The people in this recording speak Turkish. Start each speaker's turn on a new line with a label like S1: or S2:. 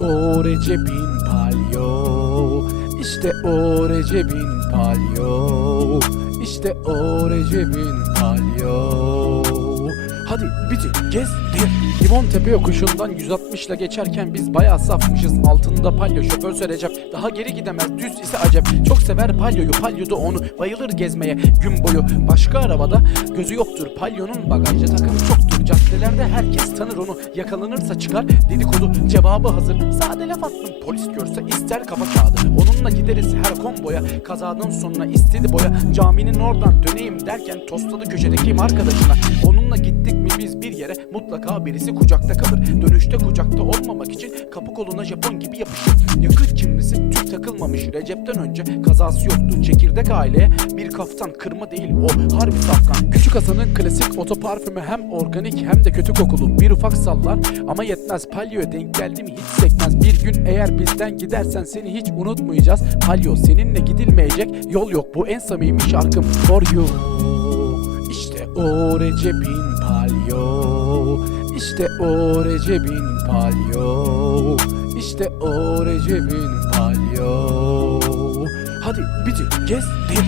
S1: o Recep'in palyo. İşte o Recep'in palyo. İşte o Recep'in palyo Hadi bizi gezdir Limon Tepe yokuşundan 160 ile geçerken biz bayağı safmışız. Altında palyo şoför Recep Daha geri gidemez düz ise acep. Çok sever palyoyu palyoda onu. Bayılır gezmeye gün boyu. Başka arabada gözü yoktur Palyonun bagajda takımı çoktur. Caddelerde herkes tanır onu. Yakalanırsa çıkar dedikodu Cevabı hazır. Sade laf attım polis görse ister kafa kağıdı. Onunla gideriz her komboya Kazadan sonra istedi boya. Caminin oradan döneyim derken Tosladı köşedeki arkadaşına Onunla biz bir yere Mutlaka birisi kucakta kalır. Dönüşte kucakta olmamak için Kapı koluna Japon gibi yapışır. Yakıt kimlisi tüp takılmamış. Recep'ten önce kazası yoktu. Çekirdek aileye bir kaftan Kırma değil o harbi safkan. Küçük Hasan'ın klasik otoparfümü hem organik hem de kötü kokulu. Bir ufak sallar ama yetmez. Palyo'ya denk geldi mi hiç sekmez. Bir gün eğer bizden gidersen seni hiç unutmayacağız. Palyo seninle gidilmeyecek yol yok. Bu en samimi şarkım. For you o Recep'in palyo. İşte o Recep'in palyo. İşte o Recep'in palyo. Hadi bizi gezdir